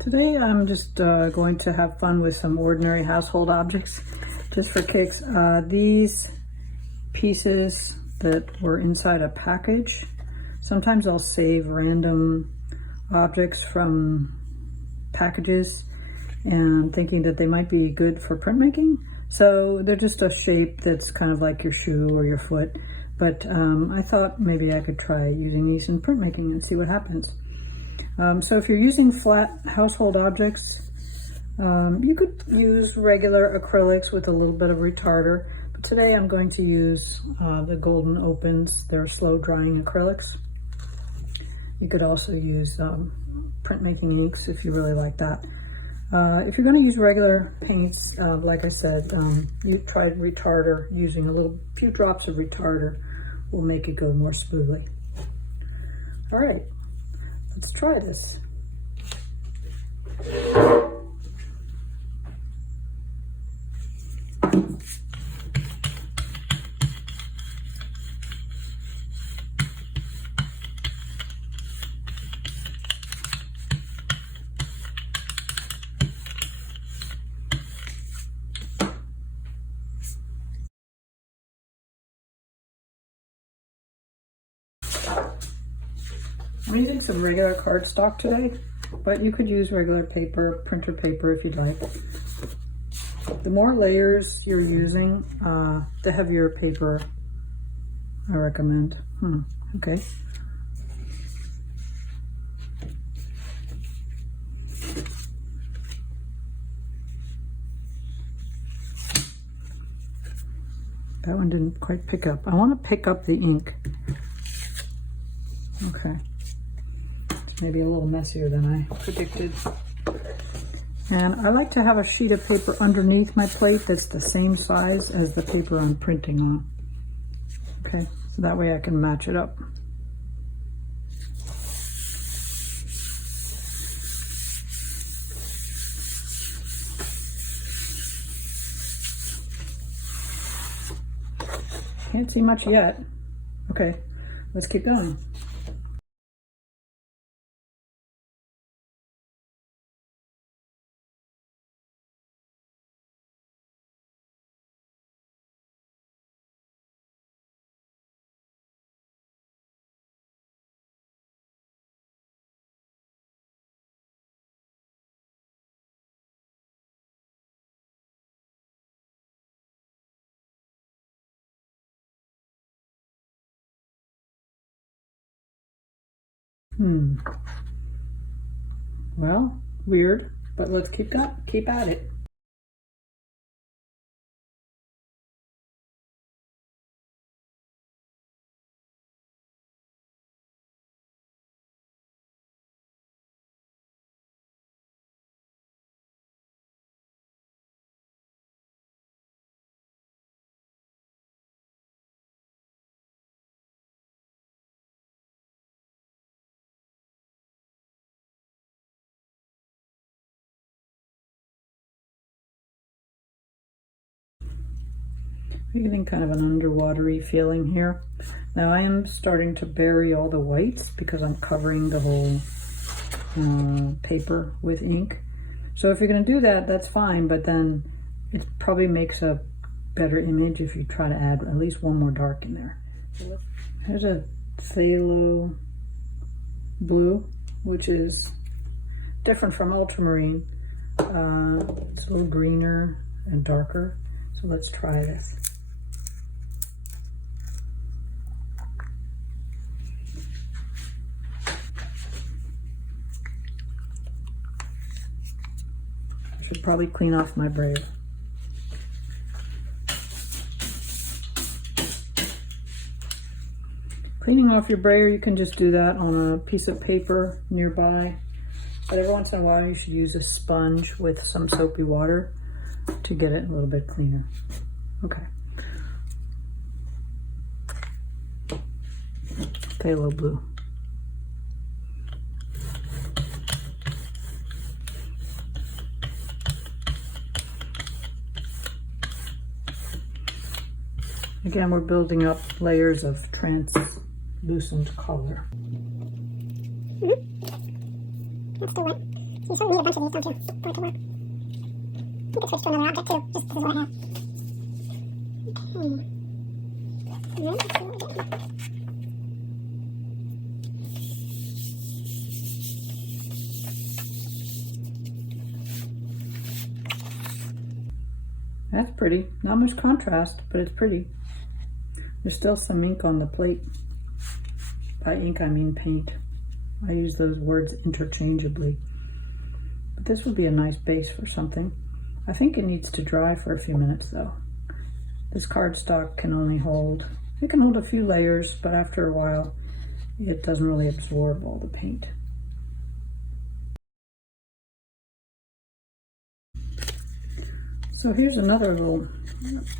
Today I'm just going to have fun with some ordinary household objects, just for kicks. These pieces that were inside a package, sometimes I'll save random objects from packages and thinking that they might be good for printmaking. So they're just a shape that's kind of like your shoe or your foot. But I thought maybe I could try using these in printmaking and see what happens. So if you're using flat household objects, you could use regular acrylics with a little bit of retarder. But today I'm going to use the Golden Opens. They're slow drying acrylics. You could also use printmaking inks if you really like that. If you're going to use regular paints, like I said, you try retarder. Using a few drops of retarder will make it go more smoothly. All right, let's try this. I'm using some regular cardstock today, but you could use regular paper, printer paper if you'd like. The more layers you're using, the heavier paper I recommend. Okay. That one didn't quite pick up. I want to pick up the ink. Okay. Maybe a little messier than I predicted. And I like to have a sheet of paper underneath my plate that's the same size as the paper I'm printing on. Okay, so that way I can match it up. Can't see much yet. Okay, let's keep going. Well, weird, but let's keep at it. I'm getting kind of an underwatery feeling here. Now I am starting to bury all the whites because I'm covering the whole paper with ink. So if you're going to do that, that's fine, but then it probably makes a better image if you try to add at least one more dark in there. Here's a phthalo blue, which is different from ultramarine. It's a little greener and darker. So let's try this. I should probably clean off my brayer. Cleaning off your brayer, you can just do that on a piece of paper nearby. But every once in a while, you should use a sponge with some soapy water to get it a little bit cleaner. Okay. Phthalo blue. Again, we're building up layers of translucent color. Let's do it. You sort of need a bunch of these, don't you, for it to work? You could switch to another object too, just this is what I have. Okay. And then let's see what we get here. That's pretty. Not much contrast, but it's pretty. There's still some ink on the plate. By ink, I mean paint. I use those words interchangeably. But this would be a nice base for something. I think it needs to dry for a few minutes though. This cardstock can only hold, it can hold a few layers, but after a while, it doesn't really absorb all the paint. So here's another little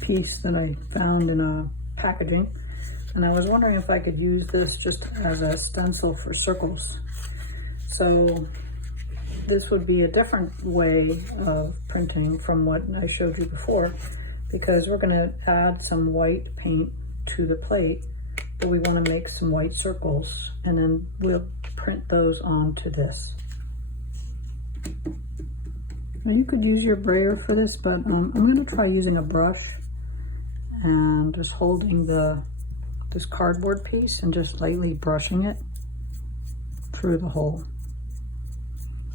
piece that I found in a packaging, and I was wondering if I could use this just as a stencil for circles. So this would be a different way of printing from what I showed you before, because we're going to add some white paint to the plate, but we want to make some white circles, and then we'll print those onto this. Now you could use your brayer for this, but I'm going to try using a brush and just holding this cardboard piece and just lightly brushing it through the hole.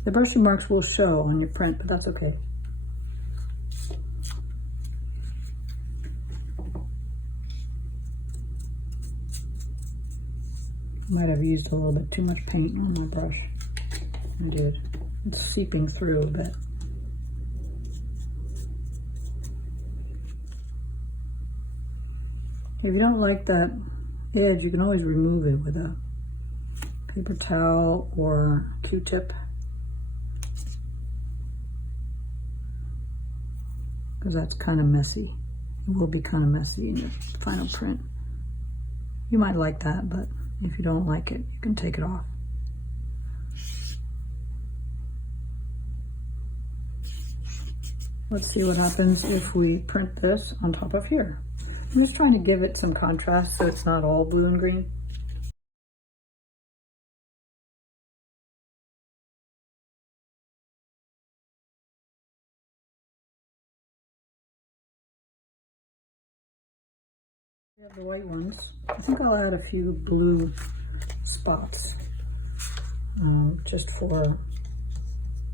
The brushing marks will show on your print, but that's okay. Might have used a little bit too much paint on my brush. I did. It's seeping through a bit. If you don't like that edge, you can always remove it with a paper towel or Q-tip, because that's kind of messy. It will be kind of messy in your final print. You might like that, but if you don't like it, you can take it off. Let's see what happens if we print this on top of here. I'm just trying to give it some contrast so it's not all blue and green. We have the white ones. I think I'll add a few blue spots just for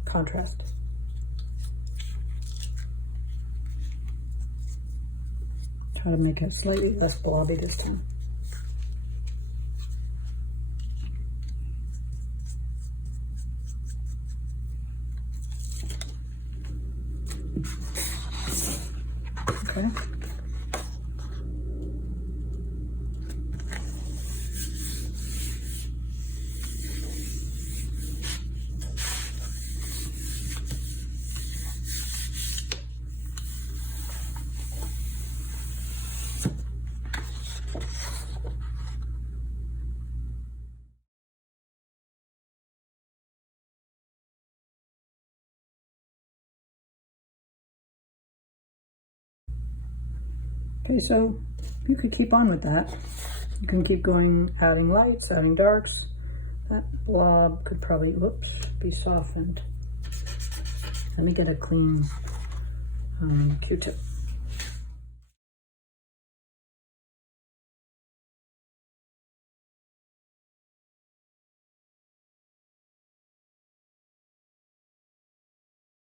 contrast. Try to make it slightly less blobby this time. Okay. Okay, so you could keep on with that. You can keep going, adding lights, adding darks. That blob could probably, whoops, be softened. Let me get a clean Q-tip.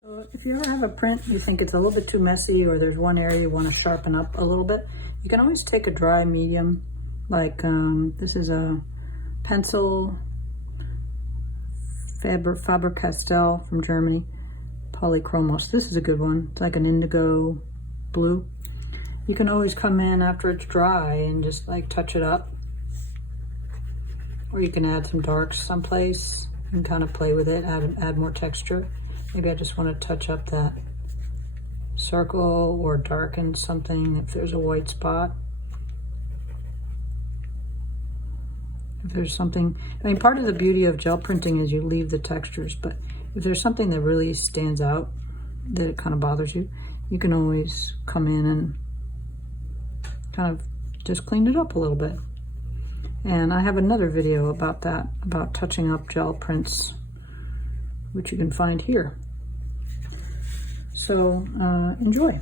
So if you ever have a print you think it's a little bit too messy, or there's one area you want to sharpen up a little bit, you can always take a dry medium, like this is a pencil Faber-Castell from Germany, Polychromos. This is a good one. It's like an indigo blue. You can always come in after it's dry and just like touch it up, or you can add some darks someplace and kind of play with it, add more texture. Maybe I just want to touch up that circle or darken something if there's a white spot. If there's something, I mean, part of the beauty of gel printing is you leave the textures, but if there's something that really stands out, that it kind of bothers you, you can always come in and kind of just clean it up a little bit. And I have another video about that, about touching up gel prints which you can find here. So enjoy.